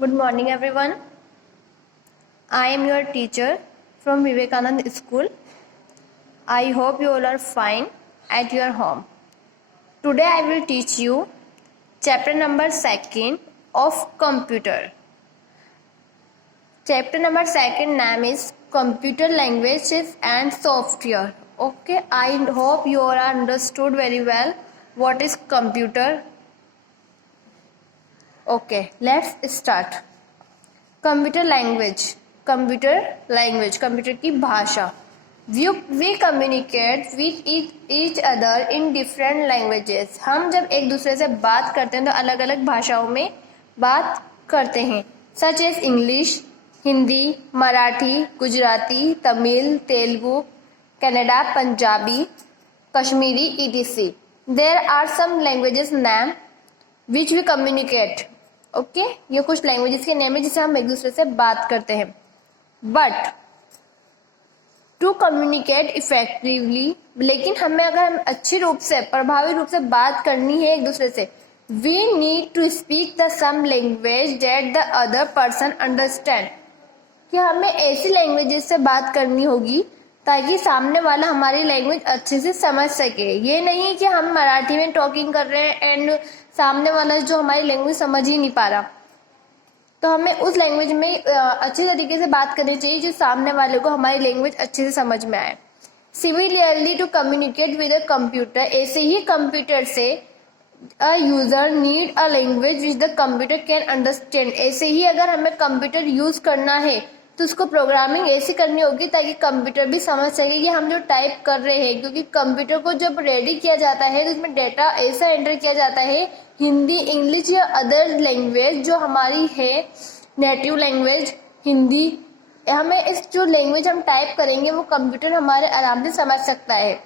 Good morning, everyone. I am your teacher from Vivekanand School. I hope you all are fine at your home. Today I will teach you chapter number 2 of computer. Chapter number 2 name is computer languages and software. Okay, I hope you all understood very well what is computer. Okay, let's start. Computer language computer की भाषा. We communicate with each other in different languages. हम जब एक दूसरे से बात करते हैं तो अलग अलग भाषाओं में बात करते हैं, such as English, Hindi, Marathi, Gujarati, Tamil, Telugu, Kannada, Punjabi, Kashmiri, etc. There are some languages name which we communicate. Okay, ये कुछ लैंग्वेजेस के नेम है जिसे हम एक दूसरे से बात करते हैं. बट टू कम्युनिकेट इफेक्टिवली, लेकिन हमें अगर हम अच्छी रूप से प्रभावी रूप से बात करनी है एक दूसरे से, we need to speak the same language that the other person understand. कि हमें ऐसी लैंग्वेजेस से बात करनी होगी ताकि सामने वाला हमारी लैंग्वेज अच्छे से समझ सके. ये नहीं कि हम मराठी में टॉकिंग कर रहे हैं एंड सामने वाला जो हमारी लैंग्वेज समझ ही नहीं पा रहा, तो हमें उस लैंग्वेज में अच्छे तरीके से बात करनी चाहिए जो सामने वाले को हमारी लैंग्वेज अच्छे से समझ में आए. Similarly to communicate with a computer, ऐसे ही कंप्यूटर से a user need a language which the computer can understand. ऐसे ही अगर हमें कंप्यूटर यूज करना है तो उसको प्रोग्रामिंग ऐसी करनी होगी ताकि कंप्यूटर भी समझ सके कि हम जो टाइप कर रहे हैं. क्योंकि कंप्यूटर को जब रेडी किया जाता है तो उसमें डेटा ऐसा एंटर किया जाता है, हिंदी, इंग्लिश या अदर लैंग्वेज जो हमारी है नेटिव लैंग्वेज हिंदी, हमें इस जो लैंग्वेज हम टाइप करेंगे वो कंप्यूटर हमारे आराम से समझ सकता है.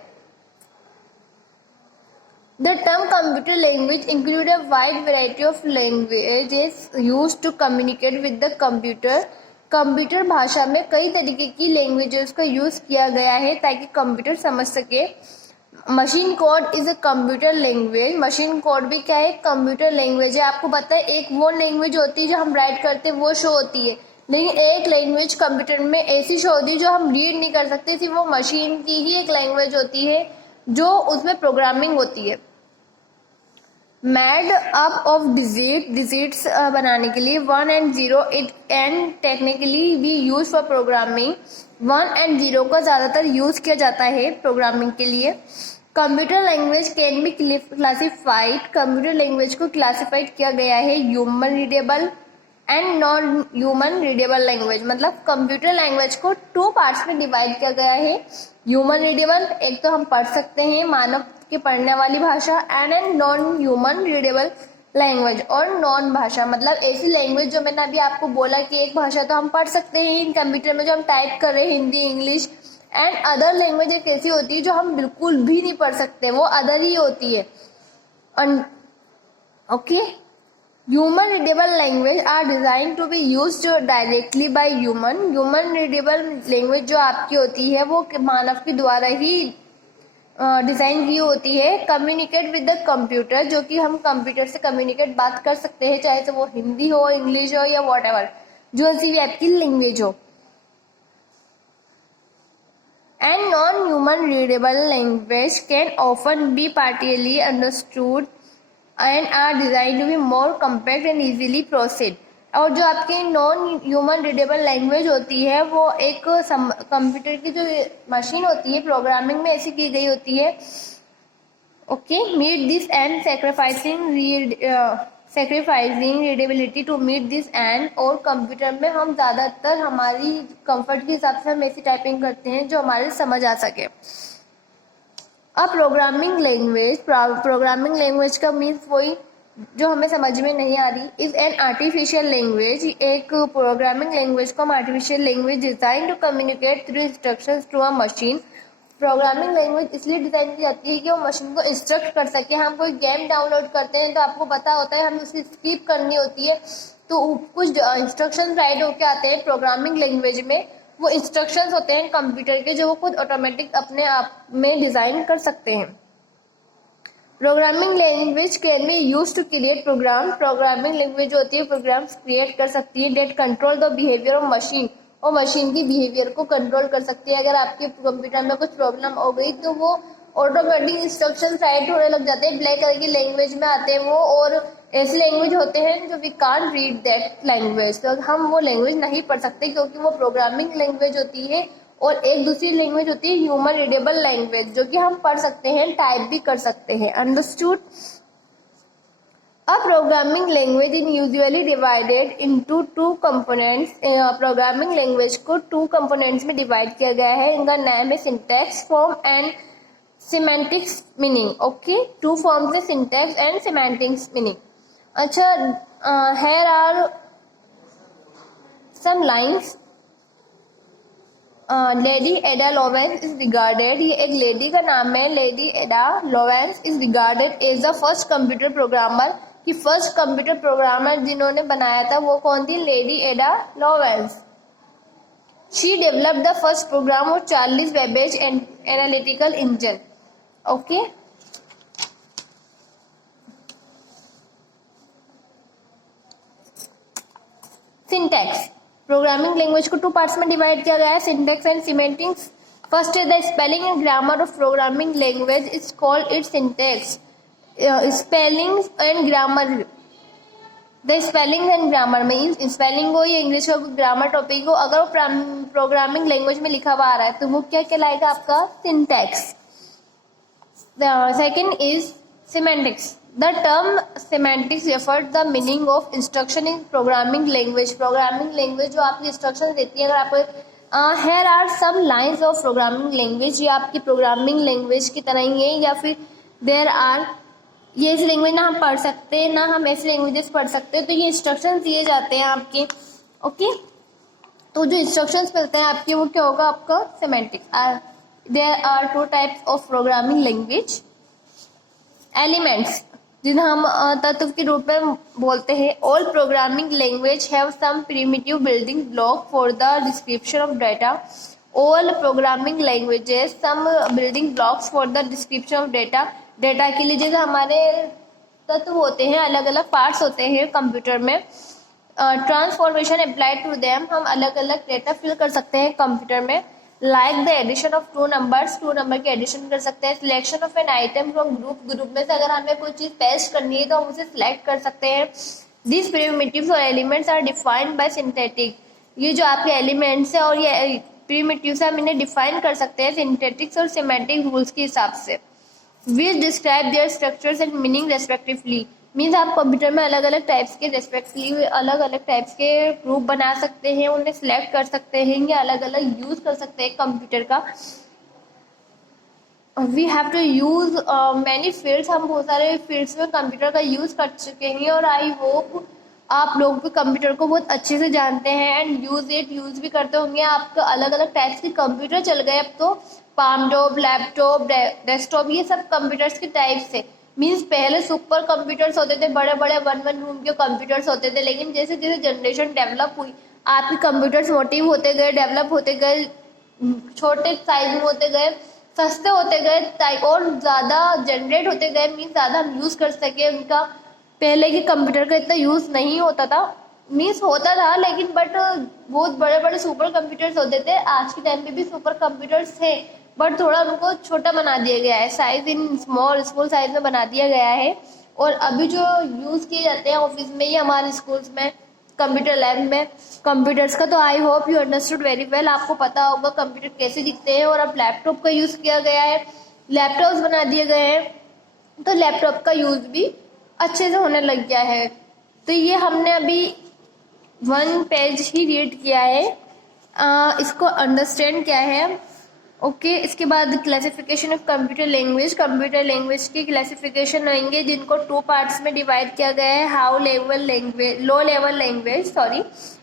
The term computer language include a wide variety of languages used to communicate with the computer. Computer भाषा में कई तरीके की लैंग्वेजेस का यूज किया गया है ताकि कंप्यूटर समझ सके. Machine code is a computer language. Machine code भी क्या है? कंप्यूटर लैंग्वेज है. आपको पता है एक वो लैंग्वेज होती है जो हम राइट करते हैं वो शो होती है, लेकिन एक लैंग्वेज कंप्यूटर में ऐसी शो होती है जो हम रीड नहीं कर सकते, सिर्फ वो मशीन की ही एक लैंग्वेज होती है जो उसमें प्रोग्रामिंग होती है. मेड अप ऑफ डिजिट्स बनाने के लिए 1 and 0 इट एंड टेक्निकली भी यूज फॉर प्रोग्रामिंग. 1 and 0 का ज़्यादातर यूज किया जाता है प्रोग्रामिंग के लिए. Computer language can be classified. Computer language को क्लासिफाइड किया गया है human readable and non human readable language. मतलब कंप्यूटर लैंग्वेज को 2 पार्ट्स में डिवाइड किया गया है. ह्यूमन रीडेबल, एक तो हम पढ़ सकते हैं मानव के पढ़ने वाली भाषा, and non human readable language, और नॉन भाषा मतलब ऐसी लैंग्वेज जो मैंने अभी आपको बोला कि एक भाषा तो हम पढ़ सकते हैं इन कंप्यूटर में जो हम टाइप कर रहे हैं Hindi, English, and other language एक ऐसी होती है जो हम बिल्कुल भी नहीं पढ़ सकते, वो अदर ही होती है. Okay, human readable language are design to be used directly by human. Human readable language जो आपकी होती है वो मानव के द्वारा ही डिजाइन की होती है. कम्युनिकेट विद द कंप्यूटर, जो कि हम कंप्यूटर से कम्युनिकेट बात कर सकते हैं, चाहे तो वो हिंदी हो, इंग्लिश हो या वॉट एवर, जो सी भी आपकी लैंग्वेज हो. And non human readable language can often be partially understood and are design to be more compact and easily processed. और जो आपकी नॉन ह्यूमन रीडेबल लैंग्वेज होती है वो एक कंप्यूटर की जो मशीन होती है प्रोग्रामिंग में ऐसी की गई होती है. Okay, meet this end sacrificing readability to meet this end. और कंप्यूटर में हम ज़्यादातर हमारी कंफर्ट के हिसाब से हम ऐसी टाइपिंग करते हैं जो हमारे समझ आ सके. प्रोग्रामिंग लैंग्वेज का मीन्स वही जो हमें समझ में नहीं आ रही. Is an artificial language. एक प्रोग्रामिंग लैंग्वेज को हम artificial language design to communicate through instructions to a machine. Programming language इसलिए डिजाइन की जाती है कि वो मशीन को इंस्ट्रक्ट कर सके. हम कोई गेम डाउनलोड करते हैं तो आपको पता होता है हमें उसकी स्किप करनी होती है, तो कुछ इंस्ट्रक्शन राइट होके आते हैं प्रोग्रामिंग लैंग्वेज में. वो इंस्ट्रक्शंस होते हैं कंप्यूटर के जो वो खुद ऑटोमेटिक अपने आप में डिजाइन कर सकते हैं. Programming language can be use to create program. Programming language जो होती है प्रोग्राम्स क्रिएट कर सकती है। That control the behaviour of machine, और मशीन की बिहेवियर को कंट्रोल कर सकती है। अगर आपके कंप्यूटर में कुछ प्रॉब्लम हो गई तो वो ऑटोमेटिक इंस्ट्रक्शन राइट होने लग जाते हैं, ब्लैक कलर की लैंग्वेज में आते हैं वो, और ऐसे लैंग्वेज होते हैं जो we can't read that language, तो हम वो लैंग्वेज नहीं पढ़ सकते क्योंकि वो प्रोग्रामिंग लैंग्वेज होती है। और एक दूसरी लैंग्वेज होती है ह्यूमन रीडेबल लैंग्वेज, जो कि हम पढ़ सकते हैं, टाइप भी कर सकते हैं। Understood? A programming language is usually divided into two components. Programming language को 2 कंपोनेंट्स में डिवाइड किया गया है। इनका नाम है syntax form and semantics meaning. Okay, 2 forms है, सिंटैक्स एंड सिमेंटिक्स मीनिंग। अच्छा, here are some lines. Lady Ada Lovelace is regarded, ये एक लेडी का नाम है, lady Ada Lovelace is regarded as the first computer programmer, कि first computer programmer जिन्होंने बनाया था वो कौन थी? Lady Ada Lovelace. She developed the first program of Charles Babbage analytical engine. Okay, syntax. Programming language को 2 पार्ट्स में divide किया गया है, syntax and semantics. First is the spelling and grammar of programming language is called its syntax. Spelling and grammar, the spelling and grammar में spelling हो या English का grammar topic हो, अगर वो प्रोग्रामिंग लैंग्वेज में लिखा हुआ आ रहा है तो वो क्या कहलाएगा? आपका syntax. Second is semantics. The term semantics refers the meaning of instruction in programming language. Programming language जो आपकी instruction देती है, अगर आपको here are some lines of programming language, ये आपकी programming language की तरह ही है, या फिर there are, ये इस लैंग्वेज ना हम पढ़ सकते हैं ना हम ऐसे लैंग्वेजेस पढ़ सकते हैं, तो ये इंस्ट्रक्शंस दिए जाते हैं आपके। ओके, तो जो इंस्ट्रक्शंस मिलते हैं आपके वो क्या होगा? आपका semantics. There are 2 types of programming language. Elements, जिन्हें हम तत्व के रूप में बोलते हैं। All programming language have some primitive building block for the description of data. Data प्रोग्रामिंग लैंग्वेजेस सम बिल्डिंग ब्लॉक्स फॉर द डिस्क्रिप्शन ऑफ डाटा। डाटा के लिए जैसे हमारे तत्व होते हैं, अलग अलग पार्ट्स होते हैं कंप्यूटर में, ट्रांसफॉर्मेशन अप्लाइड टू देम, हम अलग अलग डाटा फिल कर सकते हैं कंप्यूटर में। Like the addition of 2 numbers, 2 number की एडिशन कर सकते हैं। Selection of an item from group, group में से अगर हमें कोई चीज पेस्ट करनी है तो हम उसे सिलेक्ट कर सकते हैं। दिस प्रिमिटिव्स और elements are defined by synthetic. ये जो आपके एलिमेंट्स है और ये प्रिमिटिव्स हम इन्हें डिफाइन कर सकते हैं सिंथेटिक्स और सिमेंटिक रूल्स के हिसाब से। विच describe their structures and meaning respectively. Means आप कंप्यूटर में अलग अलग टाइप्स के रेस्पेक्टिवली अलग अलग टाइप्स के ग्रुप बना सकते हैं, उन्हें सिलेक्ट कर सकते हैं या अलग अलग यूज कर सकते हैं कंप्यूटर का। We have to use many fields, हम बहुत सारे फील्ड्स में कंप्यूटर का यूज कर चुके हैं और आई होप आप लोग भी कंप्यूटर को बहुत अच्छे से जानते हैं एंड यूज भी करते होंगे। आपको अलग अलग टाइप्स के कंप्यूटर चल गए अब तो, पामटॉप, लैपटॉप, डेस्कटॉप, ये सब कंप्यूटर्स के टाइप्स है। मीन्स पहले सुपर कंप्यूटर्स होते थे, बड़े बड़े 1 रूम के कंप्यूटर्स होते थे, लेकिन जैसे जैसे जनरेशन डेवलप हुई आपके कंप्यूटर्स मोटिव होते गए, डेवलप होते गए, छोटे साइज में होते गए, सस्ते होते गए और ज़्यादा जनरेट होते गए, मीन्स ज़्यादा हम यूज़ कर सके उनका। पहले के कंप्यूटर का इतना यूज़ नहीं होता था, मीन्स होता था लेकिन बट बहुत बड़े बड़े सुपर कंप्यूटर्स होते थे। आज के टाइम पे भी सुपर कंप्यूटर्स थे बट थोड़ा उनको छोटा बना दिया गया है, साइज इन स्मॉल साइज में बना दिया गया है। और अभी जो यूज़ किए जाते हैं ऑफिस में या हमारे स्कूल्स में कंप्यूटर लैब में कंप्यूटर्स का, तो I hope you understood very well. आपको पता होगा कंप्यूटर कैसे दिखते हैं। और अब लैपटॉप का यूज़ किया गया है, लैपटॉप्स बना दिए गए हैं, तो लैपटॉप का यूज़ भी अच्छे से होने लग गया है। तो ये हमने अभी 1 पेज ही रीड किया है, इसको अंडरस्टैंड किया है। ओके, इसके बाद classification of computer language. Computer language की क्लासिफिकेशन होंगे जिनको 2 पार्ट्स में डिवाइड किया गया है, low level language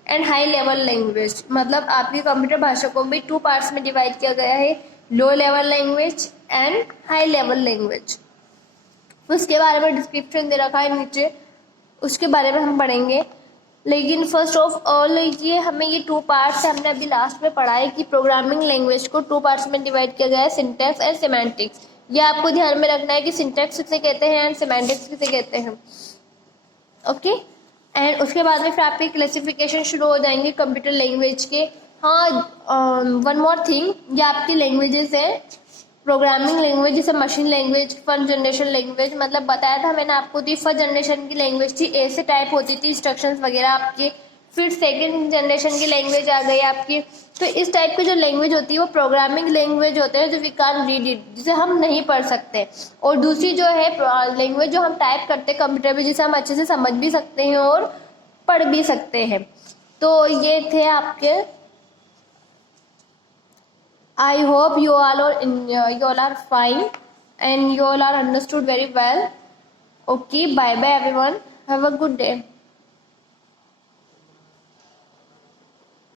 and high level language. मतलब आपकी कंप्यूटर भाषा को भी 2 पार्ट्स में डिवाइड किया गया है, low level language and high level language. उसके बारे में डिस्क्रिप्शन दे रखा है नीचे, उसके बारे में हम पढ़ेंगे। लेकिन फर्स्ट ऑफ ऑल ये हमें ये 2 पार्ट्स है, हमने अभी लास्ट में पढ़ा है कि प्रोग्रामिंग लैंग्वेज को 2 पार्ट्स में डिवाइड किया गया है, सिंटैक्स एंड सिमेंटिक्स। ये आपको ध्यान में रखना है कि सिंटैक्स किसे कहते हैं एंड सिमेंटिक्स किसे कहते हैं। ओके, एंड उसके बाद में फिर आपके क्लासिफिकेशन शुरू हो जाएंगे कंप्यूटर लैंग्वेज के। हाँ, वन मोर थिंग, ये आपकी लैंग्वेजेस है, प्रोग्रामिंग लैंग्वेज जैसे machine language, first generation language, मतलब बताया था मैंने आपको, तो फर्स्ट जनरेशन की लैंग्वेज थी, ए से टाइप होती थी इंस्ट्रक्शंस वगैरह आपके। फिर सेकंड जनरेशन की लैंग्वेज आ गई आपकी। तो इस टाइप की जो लैंग्वेज होती है वो प्रोग्रामिंग लैंग्वेज होते हैं, जो वी कान रीड इट, जिसे हम नहीं पढ़ सकते। और दूसरी जो है लैंग्वेज जो हम टाइप करते हैं कंप्यूटर पे, जिसे हम अच्छे से समझ भी सकते हैं और पढ़ भी सकते हैं। तो ये थे आपके। I hope you all are fine and you all are understood very well. Okay, bye bye everyone. Have a good day.